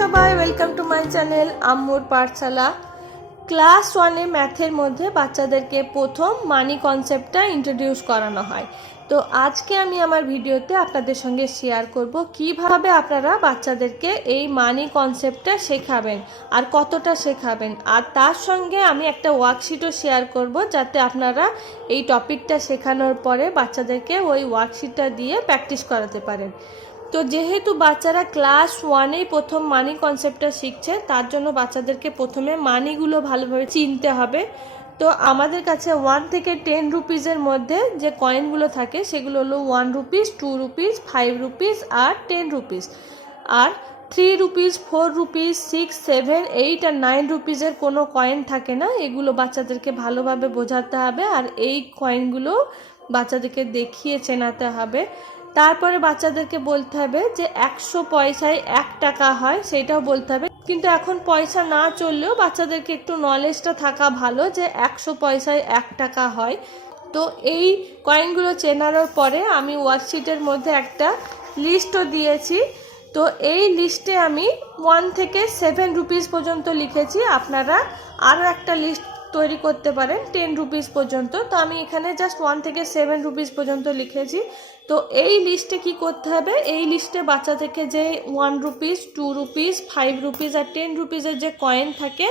সবাই, welcome to my channel আম্মুর পাঠশালা। Class 1-এ ম্যাথের মধ্যে বাচ্চাদেরকে প্রথম মানি কনসেপ্টটা ইন্ট্রোডিউস করানো হয়। তো আজকে আমি আমার ভিডিওতে আপনাদের সঙ্গে শেয়ার করব কিভাবে আপনারা বাচ্চাদেরকে এই মানি কনসেপ্টটা শেখাবেন আর কতটা শেখাবেন, আর তার সঙ্গে আমি একটা ওয়ার্কশিটও শেয়ার করব যাতে আপনারা এই টপিকটা শেখানোর পরে বাচ্চাদেরকে ওই ওয়ার্কশিটটা দিয়ে প্র্যাকটিস করাতে পারেন। তো যেহেতু বাচ্চারা ক্লাস 1-এই প্রথম মানি কনসেপ্টটা শিখছে, তার জন্য বাচ্চাদেরকে প্রথমে মানিগুলো ভালোভাবে চিনতে হবে। তো আমাদের কাছে 1 থেকে 10 রুপিজের মধ্যে যে কয়েনগুলো থাকে সেগুলো হলো 1 রুপিস, 2 রুপিস, 5 রুপিস আর 10 রুপিস। আর 3 রুপিস, 4 রুপিস, 6, 7, 8 আর 9 রুপিসের কোনো কয়েন থাকে না। এগুলো বাচ্চাদেরকে ভালোভাবে বোঝাতে হবে, আর এই কয়েনগুলো বাচ্চাদেরকে দেখিয়ে চেনাতে হবে। তারপরে বাচ্চাদেরকে বলতে হবে যে 100 পয়সায় 1 টাকা হয়, সেটাও বলতে হবে। কিন্তু এখন পয়সা না চললেও বাচ্চাদেরকে একটু নলেজটা থাকা ভালো যে 100 পয়সায় 1 টাকা হয়। তো এই কয়েনগুলো চেনানোর পরে আমি ওয়ার্কশিটের মধ্যে একটা লিস্টও দিয়েছি। তো এই লিস্টে আমি 1 থেকে 7 রুপিস পর্যন্ত লিখেছি। আপনারা আরও একটা লিস্ট তৈরি করতে পারেন 10 রুপিস পর্যন্ত। তো আমি এখানে জাস্ট 1 থেকে 7 রুপিস পর্যন্ত লিখেছি। তো এই লিস্টে কি করতে হবে, এই লিস্টে বাচ্চাদেরকে যে 1 রুপিস, 2 রুপিস, 5 রুপিস আর 10 রুপিসের যে কয়েন থাকে,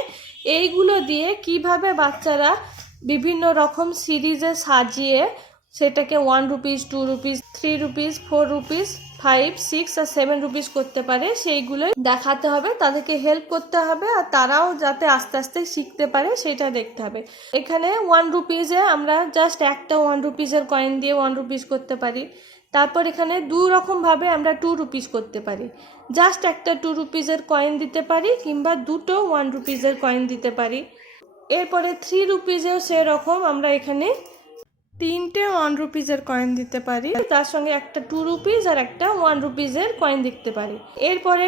এইগুলো দিয়ে কিভাবে বাচ্চারা বিভিন্ন রকম সিরিজে সাজিয়ে সেটাকে 1 রুপিস, 2 রুপিস, 3 রুপিস, 4 রুপিস, 5, 6 আর 7 রুপিস করতে পারে, সেইগুলোই দেখাতে হবে। তাদেরকে হেল্প করতে হবে, আর তারাও যাতে আস্তে আস্তে শিখতে পারে সেটা দেখতে হবে। এখানে 1 রুপিসে আমরা জাস্ট একটা 1 রুপিসের কয়েন দিয়ে 1 রুপিস করতে পারি। তারপর এখানে 2 রকমভাবে আমরা 2 রুপিস করতে পারি। জাস্ট একটা 2 রুপিসের কয়েন দিতে পারি, কিংবা দুটো 1 রুপিসের কয়েন দিতে পারি। এরপরে 3 রুপিসেও সেরকম আমরা এখানে 3টে 1 রুপিসের কয়েন দিতে পারি, তার সঙ্গে একটা 2 রুপিস আর একটা 1 রুপিসের কয়েন দিতে পারি। এরপরে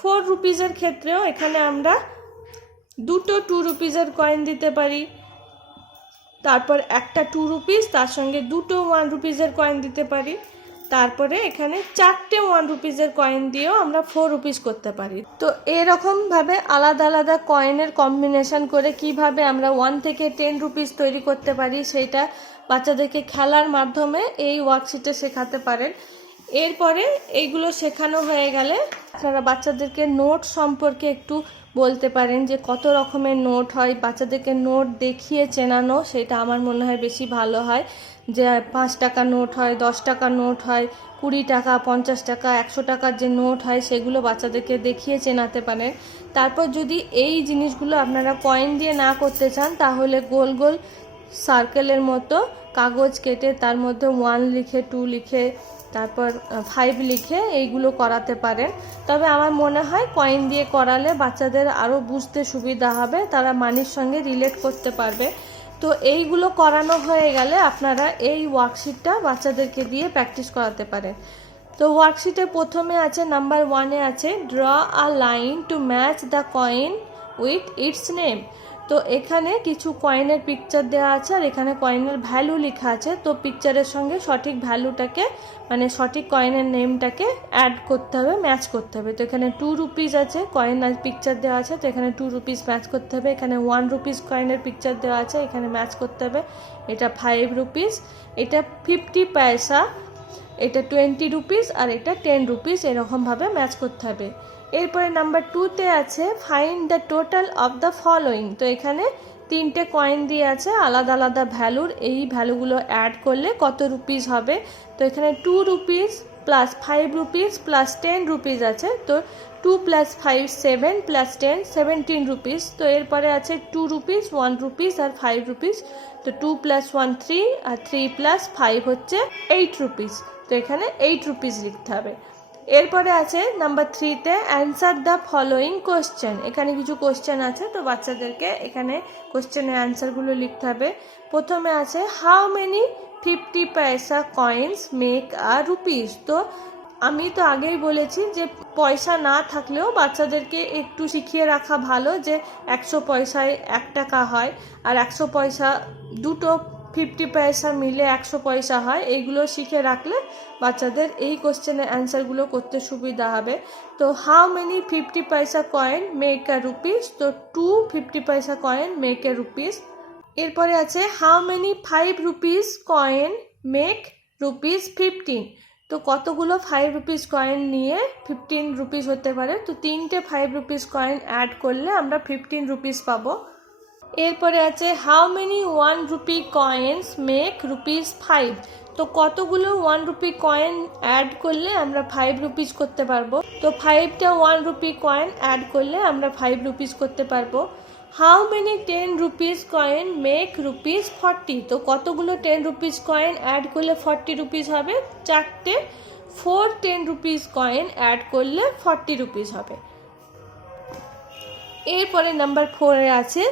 4 রুপিসের ক্ষেত্রেও এখানে আমরা দুটো 2 রুপিসের কয়েন দিতে পারি, তারপর একটা 2 রুপিস, তার সঙ্গে দুটো 1 রুপিসের কয়েন দিতে পারি। তারপরে এখানে 4টে 1 রুপিসের কয়েন দিয়েও আমরা 4 রুপিস করতে পারি। তো এরকমভাবে আলাদা আলাদা কয়েনের কম্বিনেশন করে কিভাবে আমরা 1 থেকে 10 রুপিস তৈরি করতে পারি সেটা বাচ্চাদেরকে খেলার মাধ্যমে এই ওয়ার্কশিটে শেখাতে পারেন। এরপরে এইগুলো শেখানো হয়ে গেলে আপনারা বাচ্চাদেরকে নোট সম্পর্কে একটু বলতে পারেন যে কত রকমের নোট হয়। বাচ্চাদেরকে নোট দেখিয়ে চেনানো, সেটা আমার মনে হয় বেশি ভালো হয়। যে 5 টাকা নোট হয়, 10 টাকা নোট হয়, 20 টাকা, 50 টাকা, 100 টাকার যে নোট হয় সেগুলো বাচ্চাদেরকে দেখিয়ে চেনাতে পারেন। তারপর যদি এই জিনিসগুলো আপনারা কয়েন দিয়ে না করতে চান, তাহলে গোল গোল সার্কেলের মতো কাগজ কেটে তার মধ্যে 1 লিখে, 2 লিখে, তারপর 5 লিখে এইগুলো করাতে পারেন। তবে আমার মনে হয় কয়েন দিয়ে করালে বাচ্চাদের আরও বুঝতে সুবিধা হবে, তারা মানির সঙ্গে রিলেট করতে পারবে। তো এইগুলো করানো হয়ে গেলে আপনারা এই ওয়ার্কশিটটা বাচ্চাদেরকে দিয়ে প্র্যাকটিস করাতে পারেন। তো ওয়ার্কশিটে প্রথমে আছে নাম্বার 1-এ আছে draw a line to match the coin with its name. তো এখানে কিছু কয়েনের পিকচার দেওয়া আছে, আর এখানে কয়েনের ভ্যালু লেখা আছে। তো পিকচারের সঙ্গে সঠিক ভ্যালুটাকে, মানে সঠিক কয়েনের নেমটাকে অ্যাড করতে হবে, ম্যাচ করতে হবে। তো এখানে 2 রুপিস আছে, কয়েন আর পিকচার দেওয়া আছে, তো এখানে 2 রুপিস ম্যাচ করতে হবে। এখানে 1 রুপিস কয়েনের পিকচার দেওয়া আছে, এখানে ম্যাচ করতে হবে। এটা 5 রুপিস, এটা 50 পয়সা, এটা 20 রুপিস আর এটা 10 রুপিস, এরকমভাবে ম্যাচ করতে হবে। এরপরে নাম্বার 2-তে আছে find the total of the following. তো এখানে 3টে কয়েন দিয়ে আছে আলাদা আলাদা ভ্যালুর, এই ভ্যালুগুলো অ্যাড করলে কত রুপিস হবে। তো এখানে 2 rupees plus 5 rupees plus 10 rupees আছে। তো 2 + 5 7 + 10 17 রুপিস। তো এরপরে আছে 2 রুপিস, 1 রুপিস আর 5 রুপিস। তো 2 + 1 3 আর 3 + 5 হচ্ছে 8 রুপিস। তো এখানে 8 রুপিস লিখতে হবে। এরপরে আছে নাম্বার 3-তে অ্যান্সার দ্য ফলোয়িং কোশ্চেন। এখানে কিছু কোশ্চেন আছে, তো বাচ্চাদেরকে এখানে কোশ্চেনের অ্যান্সারগুলো লিখতে হবে। প্রথমে আছে হাউ মেনি 50 পয়সা কয়েন্স মেক আ রুপিস। তো আমি তো আগেই বলেছি যে পয়সা না থাকলেও বাচ্চাদেরকে একটু শিখিয়ে রাখা ভালো যে 100 পয়সায় 1 টাকা হয়, আর 100 পয়সা দুটো 50 পয়সা মিলে 100 পয়সা হয়, এইগুলো শিখে রাখলে বাচ্চাদের এই কোশ্চেনের অ্যান্সারগুলো করতে সুবিধা হবে। তো হাউ মেনি 50 পয়সা কয়েন মেক আ রুপিস, তো 2 50 পয়সা কয়েন মেক এ রুপিস। এরপরে আছে how many 5 rupees coin make rupees 15, তো কতগুলো 5 রুপিস কয়েন নিয়ে 15 রুপিস হতে পারে, তো 3টে 5 রুপিস কয়েন অ্যাড করলে আমরা 15 রুপিস পাবো। এরপরে আছে how many 1 rupee coins make rupees 5, তো কতগুলো 1 রুপি কয়েন অ্যাড করলে আমরা 5 রুপিস করতে পারবো, তো 5টা 1 রুপি কয়েন অ্যাড করলে আমরা 5 রুপিস করতে পারবো। How many 10 rupees coin make rupees 40, তো কতগুলো 10 রুপিস কয়েন অ্যাড করলে 40 রুপিস হবে, 4টে 4 10 রুপিস কয়েন অ্যাড করলে 40 রুপিস হবে। এরপরে নাম্বার 4 আছে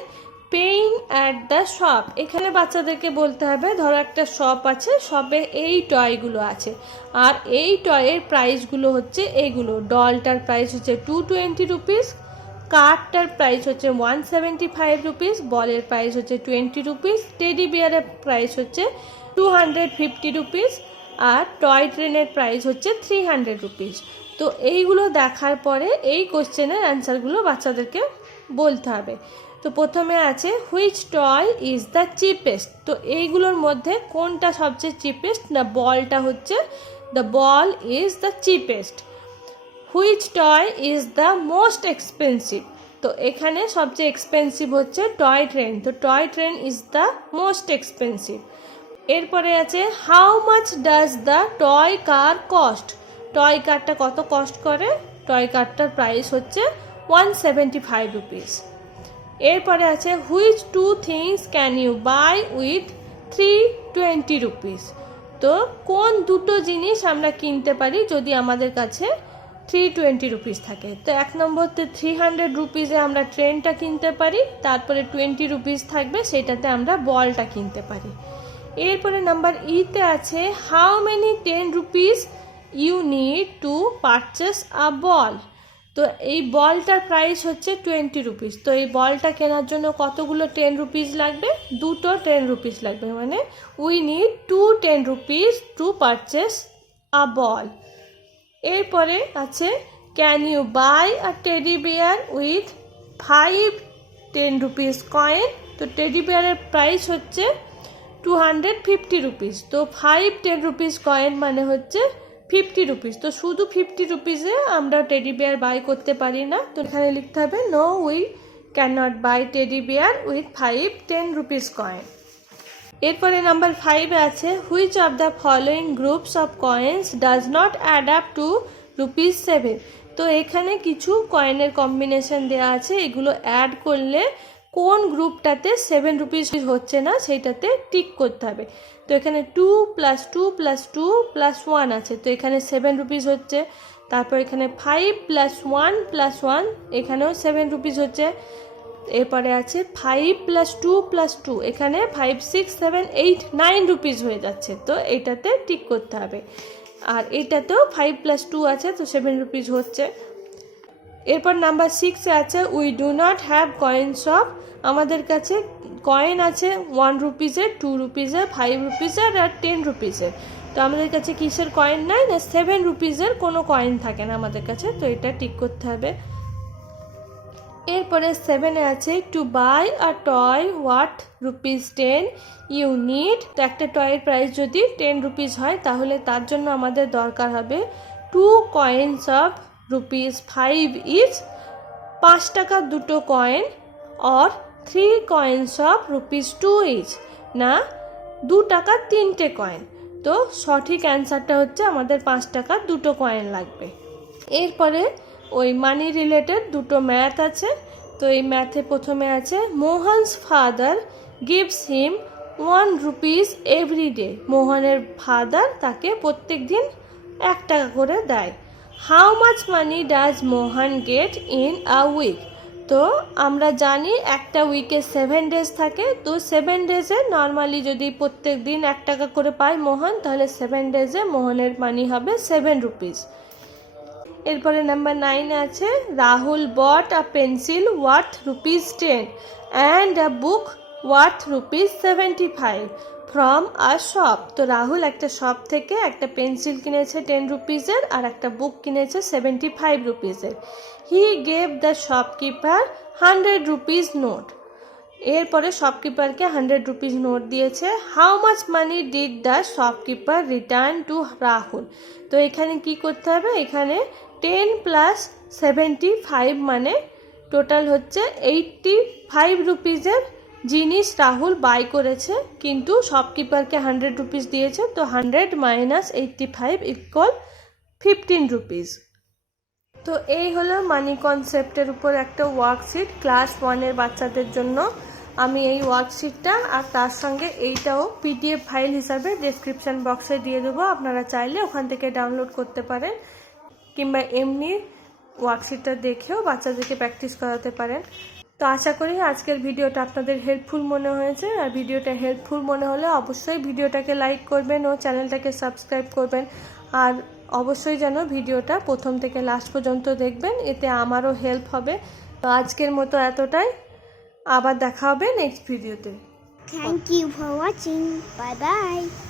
পেইং অ্যাট দ্য শপ, এখানে বাচ্চাদেরকে বলতে হবে ধরো একটা শপ আছে, শপে এই টয়গুলো আছে আর এই টয়ের প্রাইসগুলো হচ্ছে এইগুলো, ডলটার প্রাইস হচ্ছে 220 রুপিস, কার্ডটার প্রাইস হচ্ছে 175 রুপিস, বলের প্রাইস হচ্ছে 20 রুপিস, টেডি বিয়ারের প্রাইস হচ্ছে 250 রুপিস আর টয় ট্রেনের প্রাইস হচ্ছে 300 রুপিস। তো এইগুলো দেখার পরে এই কোশ্চেনের অ্যান্সারগুলো বাচ্চাদেরকে বলতে হবে। তো প্রথমে আছে which toy is the cheapest, তো এইগুলোর মধ্যে কোনটা সবচেয়ে চিপেস্ট, না বলটা হচ্ছে the ball is the cheapest. Which toy is the most expensive, তো এখানে সবচেয়ে এক্সপেন্সিভ হচ্ছে টয় ট্রেন, তো toy train is the most expensive. এরপরে আছে how much does the toy car cost, toy কারটা কত কস্ট করে, টয় কারটার প্রাইস হচ্ছে 175 রুপিস। এরপরে আছে which 2 things can you buy with 320 rupees, তো কোন দুটো জিনিস আমরা কিনতে পারি যদি আমাদের কাছে 320 রুপিস থাকে, তো 1 নম্বরতে 300 রুপিসে আমরা ট্রেনটা কিনতে পারি, তারপরে 20 রুপিস থাকবে সেটাতে আমরা বলটা কিনতে পারি। এরপরে নাম্বার ইতে আছে how many 10 rupees you need to purchase a ball, তো এই বলটার প্রাইস হচ্ছে 20 রুপিস, তো এই বলটা কেনার জন্য কতগুলো 10 রুপিস লাগবে, দুটো 10 রুপিস লাগবে, মানে we need 2 10 rupees to purchase a ball. এরপরে আছে can you buy a teddy bear with 5 10 rupees coin, তো টেডি বিয়ারের প্রাইস হচ্ছে 250 রুপিস, তো 5 10 রুপিস কয়েন মানে হচ্ছে 50 রুপিস, তো শুধু 50 রুপিসে আমরা টেডি বিয়ার বাই করতে পারি না, তো এখানে লিখতে হবে no we can not buy teddy bear with 5 10 rupees coin. এরপরে নাম্বার 5 আছে which of the following groups of coins does not add up to rupees 7, তো এখানে কিছু কয়েনের কম্বিনেশন দেওয়া আছে, এগুলো অ্যাড করলে কোন গ্রুপটাতে 7 রুপিস হচ্ছে না সেইটাতে টিক করতে হবে। তো এখানে 2 + 2 + 2 + 1 আছে, তো এখানে 7 রুপিস হচ্ছে, তারপর এখানে 5 + 1 + 1 এখানেও 7 রুপিস হচ্ছে। এরপরে আছে 5 + 2 + 2, এখানে 5 6 7 8 9 রুপিস হয়ে যাচ্ছে, তো এইটাতে টিক করতে হবে। আর এইটাতেও 5 + 2 আছে, তো 7 রুপিস হচ্ছে। এরপর নাম্বার 6 আছে we do not have coins of, আমাদের কাছে কয়েন আছে 1 রুপিসের, 2 রুপিসের, 5 রুপিসের আর 10 রুপিসের, তো আমাদের কাছে কিসের কয়েন নাই, না 7 রুপিসের কোনো কয়েন থাকে না আমাদের কাছে, তো এটা টিক করতে হবে। এরপরে 7-এ আছে to buy a toy what rupees 10 you need, তো একটা টয়ের প্রাইস যদি 10 রুপিস হয় তাহলে তার জন্য আমাদের দরকার হবে 2 কয়েন্স অফ রুপিস 5 ইচ, 5 টাকার দুটো coin, or 3 coins of rupees 2 each, না 2 টাকার 3টে কয়েন, তো সঠিক অ্যান্সারটা হচ্ছে আমাদের 5 টাকার দুটো কয়েন লাগবে। এরপরে ওই মানি রিলেটেড দুটো ম্যাথ আছে, তো এই ম্যাথে প্রথমে আছে Mohan's father gives him 1 rupees every day, মোহনের ফাদার তাকে প্রত্যেক দিন 1 টাকা করে দেয়। How much money does Mohan get in a week, তো আমরা জানি একটা উইকে 7 ডেজ থাকে, তো 7 ডেজে নর্মালি যদি প্রত্যেক দিন 1 টাকা করে পায় মোহন, তাহলে 7 ডেজে মোহনের মানি হবে 7 রুপিস। এরপরে নাম্বার 9 আছে Rahul bought a pencil worth rupees 10 and a book worth rupees 75, from a shop. তো রাহুল একটা শপ থেকে একটা পেন্সিল কিনেছে 10 রুপিজের আর একটা বুক কিনেছে 75 রুপিজের। He gave the shopkeeper 100 rupees note. এরপরে শপকিপারকে 100 রুপিজ নোট দিয়েছে। How much money did the shopkeeper return to Rahul. তো এখানে কি করতে হবে, এখানে 10 প্লাস 75 মানে টোটাল হচ্ছে 85 রুপিজের জিনিস রাহুল বাই করেছে, কিন্তু শপকিপারকে 100 রুপিস দিয়েছে। তো 100 মাইনাস 85 ইকুয়াল 15 রুপিস। তো এই হলো মানি কনসেপ্টের উপর একটা ওয়ার্কশিট ক্লাস 1-এর বাচ্চাদের জন্য। আমি এই ওয়ার্কশিটটা আর তার সঙ্গে এইটাও পিডিএফ ফাইল হিসাবে ডেসক্রিপশন বক্সে দিয়ে দেবো, আপনারা চাইলে ওখান থেকে ডাউনলোড করতে পারেন, কিংবা এমনি ওয়ার্কশিটটা দেখেও বাচ্চাদেরকে প্র্যাকটিস করাতে পারেন। তো আশা করি আজকের ভিডিওটা আপনাদের হেল্পফুল মনে হয়েছে। আর ভিডিওটা হেল্পফুল মনে হলে অবশ্যই ভিডিওটাকে লাইক করবেন ও চ্যানেলটাকে সাবস্ক্রাইব করবেন। আর অবশ্যই যেন ভিডিওটা প্রথম থেকে লাস্ট পর্যন্ত দেখবেন, এতে আমারও হেল্প হবে। তো আজকের মতো এতটাই, আবার দেখা হবে নেক্সট ভিডিওতে। Thank you for watching. Bye bye.